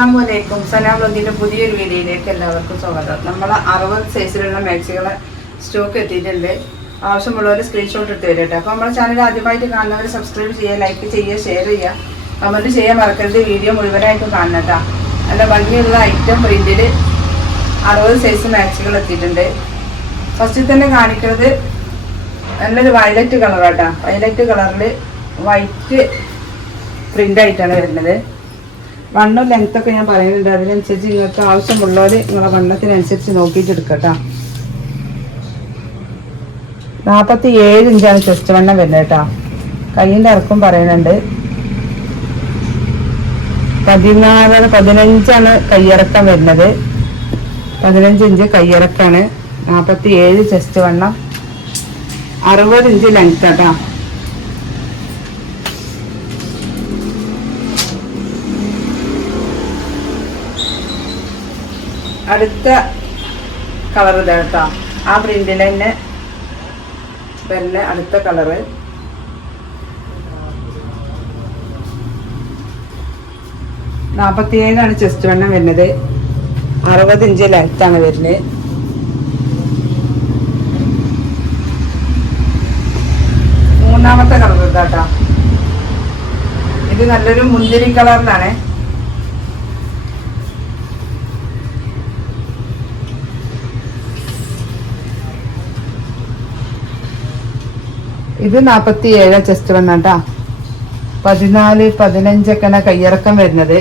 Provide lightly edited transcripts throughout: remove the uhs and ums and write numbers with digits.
അസ്സലാമലൈക്കും. സനാ വ്ലോഗിൻ്റെ പുതിയൊരു വീഡിയോയിലേക്ക് എല്ലാവർക്കും സ്വാഗതം. നമ്മൾ 60 സൈസിലുള്ള മാക്സികളെ സ്റ്റോക്ക് എത്തിയിട്ടുണ്ട്. ആവശ്യമുള്ളവർ സ്ക്രീൻഷോട്ട് എടുത്ത് വരട്ടെ. അപ്പോൾ നമ്മുടെ ചാനൽ ആദ്യമായിട്ട് കാണുന്നവർ സബ്സ്ക്രൈബ് ചെയ്യുക, ലൈക്ക് ചെയ്യുക, ഷെയർ ചെയ്യുക, കമൻറ്റ് ചെയ്യാൻ മറക്കരുത്. വീഡിയോ മുഴുവനായിട്ടും കാണണം കേട്ടോ. നല്ല ഭംഗിയുള്ള ഐറ്റം പ്രിൻറ്റിൽ 60 സൈസ് മാക്സികൾ എത്തിയിട്ടുണ്ട്. ഫസ്റ്റിൽ തന്നെ കാണിക്കുന്നത് നല്ലൊരു വയലറ്റ് കളറാട്ടോ. വയലറ്റ് കളറിൽ വൈറ്റ് പ്രിൻ്റായിട്ടാണ് വരുന്നത്. വണ്ണം ലെങ്ത്തൊക്കെ ഞാൻ പറയുന്നുണ്ട്. അതിനനുസരിച്ച് നിങ്ങൾക്ക് ആവശ്യമുള്ളവർ നിങ്ങളുടെ വണ്ണത്തിനനുസരിച്ച് നോക്കിയിട്ട് എടുക്കട്ടോ. 47 ഇഞ്ചാണ് ചെസ്റ്റ് വണ്ണം വരുന്നത് കേട്ടോ. കയ്യിൻ്റെ ഇറക്കം പറയുന്നുണ്ട്. 15 കയ്യിറക്കം വരുന്നത്. 15 ഇഞ്ച് കയ്യിറക്കാണ്. 47 ചെസ്റ്റ് വണ്ണം, 60 ഇഞ്ച് ലെങ്ത് കേട്ടോ. അടുത്ത കളർ ഇതാ കേട്ടോ. ആ പ്രിന്റിൽ തന്നെ വരുന്ന അടുത്ത കളറ് 47 ചെസ്റ്റ് വണ്ണം വരുന്നത്. 60 ഇഞ്ച് ലെങ്ത് ആണ് വരുന്നത്. മൂന്നാമത്തെ കളർ ഇതാട്ടോ. ഇത് നല്ലൊരു മുന്തിരി കളറിലാണ്. ഇത് 47 ചെസ്റ്റ് വണ്ണാട്ടാ. 14, 15 കയ്യിറക്കം വരുന്നത്.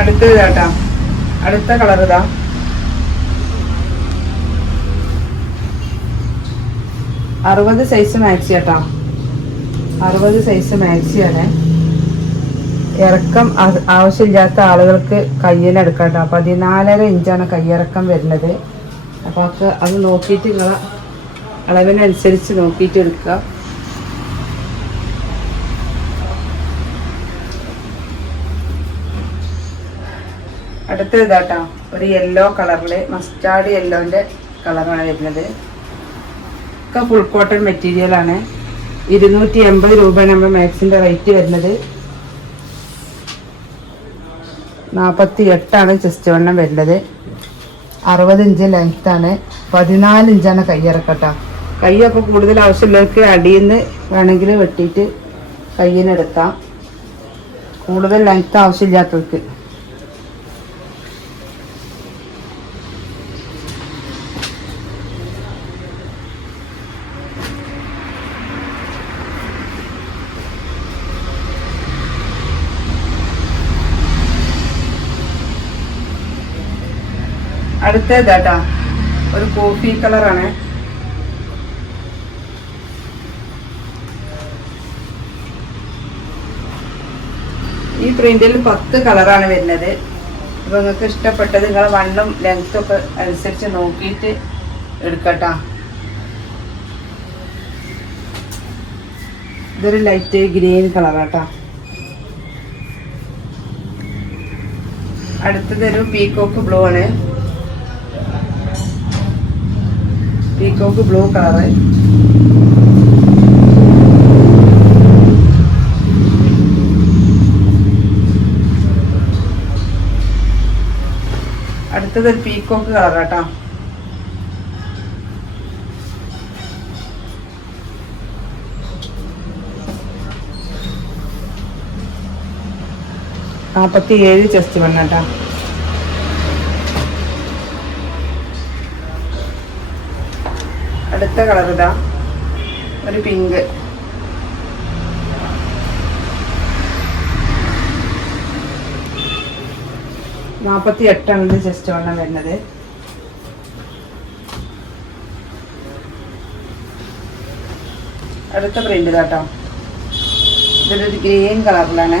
അടുത്തത് കേട്ടാ. അടുത്ത കളർ ഇതാ. അറുപത് സൈസ് മാക്സി കേട്ടാ. 60 സൈസ് മാക്സിയാണ്. ഇറക്കം ആവശ്യമില്ലാത്ത ആളുകൾക്ക് കയ്യിലെടുക്കാം കേട്ടോ. 14.5 ഇഞ്ചാണ് കയ്യിറക്കം വരുന്നത്. അപ്പോൾ അത് നോക്കിയിട്ട് നിങ്ങൾ അളവിനനുസരിച്ച് നോക്കിയിട്ട് എടുക്കുക. അടുത്തത് ഇതാട്ടോ. ഒരു യെല്ലോ കളറിൽ മസ്റ്റാർഡ് യെല്ലോൻ്റെ കളറാണ് വരുന്നത്. ഒക്കെ ഫുൾ കോട്ടൺ മെറ്റീരിയലാണ്. 280 രൂപ നമ്മുടെ മാക്സിൻ്റെ റേറ്റ് വരുന്നത്. 48 ചെസ്റ്റ് വണ്ണം വരുന്നത്. 60 ഇഞ്ച് ലെങ്ത് ആണ്. 14 ഇഞ്ചാണ് കയ്യിറക്കട്ടോ. കയ്യൊക്കെ കൂടുതൽ ആവശ്യമുള്ളവർക്ക് അടിയിൽ നിന്ന് വേണമെങ്കിൽ വെട്ടിയിട്ട് കയ്യിന് എടുക്കാം. കൂടുതൽ ലെങ്ത് ആവശ്യമില്ലാത്തവർക്ക്. അടുത്തതാട്ടാ. ഒരു കോഫി കളറാണ്. ഈ പ്രിന്റിൽ 10 കളറാണ് വരുന്നത്. അപ്പോൾ നിങ്ങൾക്ക് ഇഷ്ടപ്പെട്ടത് നിങ്ങളെ വണ്ണും ലെങ്ത്തും ഒക്കെ അനുസരിച്ച് നോക്കിയിട്ട് എടുക്കട്ടാ. ഇതൊരു ലൈറ്റ് ഗ്രീൻ കളറാട്ടാ. അടുത്തതൊരു പീകോക്ക് ബ്ലൂ ആണ്. Peacock blue colour. അടുത്തതൊരു പീകോക്ക് കളറാട്ടോ. $47 ചെസ്റ്റ് വണ്ണാട്ടോ. അടുത്ത കളർ ഇതാ. ഒരു പിങ്ക്. $48 ചെസ്റ്റ് വണ്ണം വരുന്നത്. അടുത്ത പ്രിന്റ് ഇതാട്ടോ. ഇതൊരു ഗ്രീൻ കളറിലാണ്.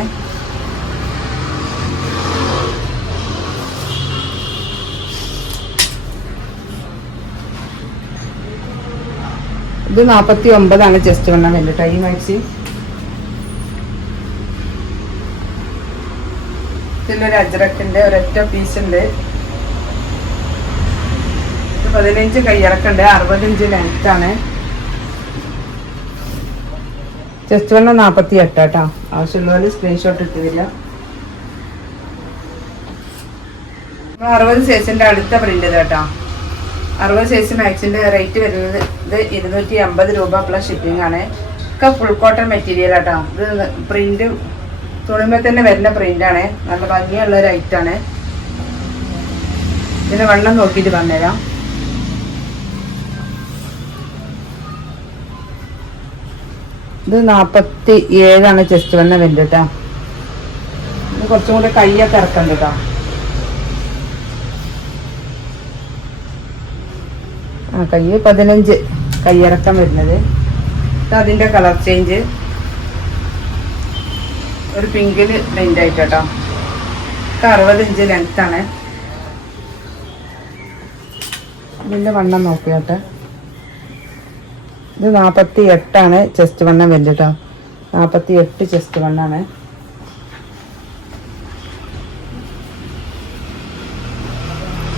ഇത് 49 ചെസ്റ്റ് വണ്ണം വരുന്നത്. ഈ മാക്സി ഇതിലൊരു അജ്രക്കിൻ്റെ ഒരൊറ്റ പീസ് ഉണ്ട്. 15 കയ്യിറക്കുണ്ട്, 60 ലെങ്ത് ആണ്. ചെസ്റ്റ് വണ്ണം 48 കേട്ടോ. ആവശ്യമുള്ളവർ സ്ക്രീൻഷോട്ട് ഇട്ടില്ല. 60 സൈസിന്റെ അടുത്ത പ്രിന്റ് കേട്ടോ. 60 സൈസ് മാക്സിന്റെ റേറ്റ് വരുന്നത് ഇത് 250 രൂപ പ്ലസ് ഷിപ്പിംഗ് ആണ്. ഒക്കെ ഫുൾ കോട്ടൺ മെറ്റീരിയൽ കേട്ടോ. ഇത് പ്രിന്റ് തുണിമേ തന്നെ വരുന്ന പ്രിന്റാണ്. നല്ല ഭംഗിയുള്ള ഒരു ഐറ്റാണ്. ഇതിന്റെ വണ്ണം നോക്കിയിട്ട് പറഞ്ഞുതരാം. ഇത് 47 ചെസ്റ്റ് വണ്ണം വരുന്നത് കേട്ടോ. ഇത് കുറച്ചും കൂടെ കയ്യൊക്കെ ഇറക്കണ്ട് കേട്ടോ. കൈ 15 കയ്യിറക്കം വരുന്നത്. അതിൻ്റെ കളർ ചേഞ്ച് ഒരു പിങ്കില് പ്രിന്റ് ആയിട്ട് കേട്ടോ. 60 ലെങ്ത് ആണ്. ഇതിൻ്റെ വണ്ണം നോക്കിയാട്ടെ. ഇത് 48 ചെസ്റ്റ് വണ്ണം വരുന്നത് കേട്ടോ. 48 ചെസ്റ്റ് വണ്ണാണ്.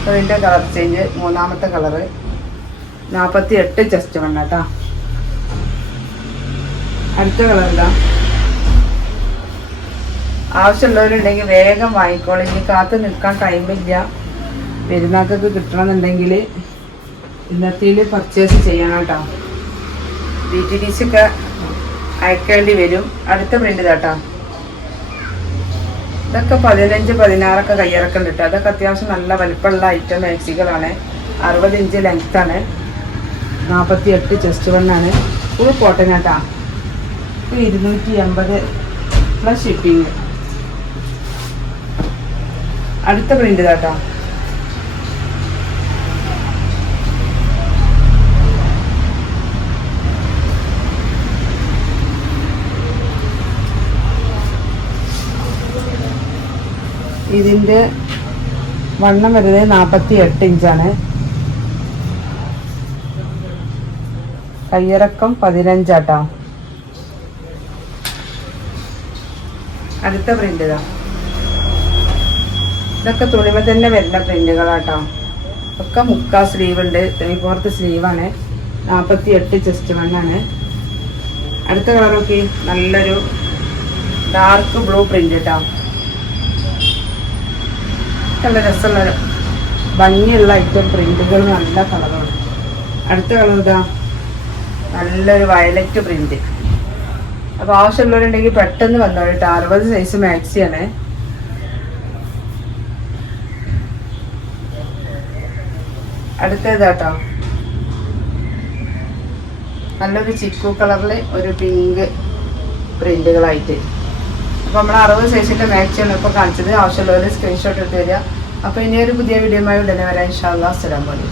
അതിൻ്റെ കളർ ചേഞ്ച് മൂന്നാമത്തെ കളറ് 48 ചെസ്റ്റ് വണ്ണ കേട്ടോ. അടുത്ത കളർ ഇതാ. ആവശ്യമുള്ളവരുണ്ടെങ്കിൽ വേഗം വാങ്ങിക്കോളൂ. ഇനി കാത്തു നിൽക്കാൻ ടൈമില്ല. പെരുന്നാക്കൊക്കെ കിട്ടണമെന്നുണ്ടെങ്കിൽ ഇന്നത്തേൽ പർച്ചേസ് ചെയ്യണം കേട്ടോ. DTDC ഒക്കെ അയക്കേണ്ടി വരും. അടുത്ത പ്രിന്റ് കേട്ടോ. ഇതൊക്കെ 15, 16 കയ്യിറക്കുണ്ട് കേട്ടോ. അതൊക്കെ അത്യാവശ്യം നല്ല വലിപ്പമുള്ള ഐറ്റം മാക്സികളാണ്. 60 ലെങ്ത് ആണ്. 48 ചെസ്റ്റ് വണ്ണാണ്. ഫുൾ കോട്ടൺ കേട്ടോ. 280 പ്ലസ് ഷിപ്പിംഗ്. അടുത്ത പ്രിന്റ് കേട്ടോ. ഇതിൻ്റെ വണ്ണം വരുന്നത് 48 ഇഞ്ചാണ്. കയ്യിറക്കം 15 കേട്ടോ. അടുത്ത പ്രിന്റ് ഇതാ. ഇതൊക്കെ തുണിമ തന്നെ വരുന്ന പ്രിന്റുകളാട്ടോ. ഒക്കെ മുക്കാ സ്ലീവ് ഉണ്ട്. 3/4 സ്ലീവാണ്. 48 ചെസ്റ്റ് വണ്ണാണ്. അടുത്ത കളർ നോക്കി. നല്ലൊരു ഡാർക്ക് ബ്ലൂ പ്രിന്റ് കേട്ടോ. നല്ല രസമുള്ള ഭംഗിയുള്ള ഐറ്റം പ്രിന്റുകൾ. നല്ല കളറാണ്. അടുത്ത കളർ ഇതാ. നല്ലൊരു വയലറ്റ് പ്രിന്റ്. അപ്പോൾ ആവശ്യമുള്ളവരുണ്ടെങ്കിൽ പെട്ടെന്ന് വന്നോളൂ കേട്ടോ. 60 സൈസ് മാക്സിയാണ്. അടുത്തതാട്ടോ. നല്ലൊരു ചിക്കു കളറിൽ ഒരു പിങ്ക് പ്രിന്റുകളായിട്ട്. അപ്പോൾ നമ്മൾ 60 സൈസിൻ്റെ മാക്സിയാണ് ഇപ്പോൾ കാണിച്ചത്. ആവശ്യമുള്ളവർ സ്ക്രീൻഷോട്ട് എടുത്ത് തരിക. അപ്പോൾ ഇനിയൊരു പുതിയ വീഡിയോയുമായി ഉടനെ വരാം. ഇൻഷാ അല്ലാഹ്. അസ്സലാമു അലൈക്കും.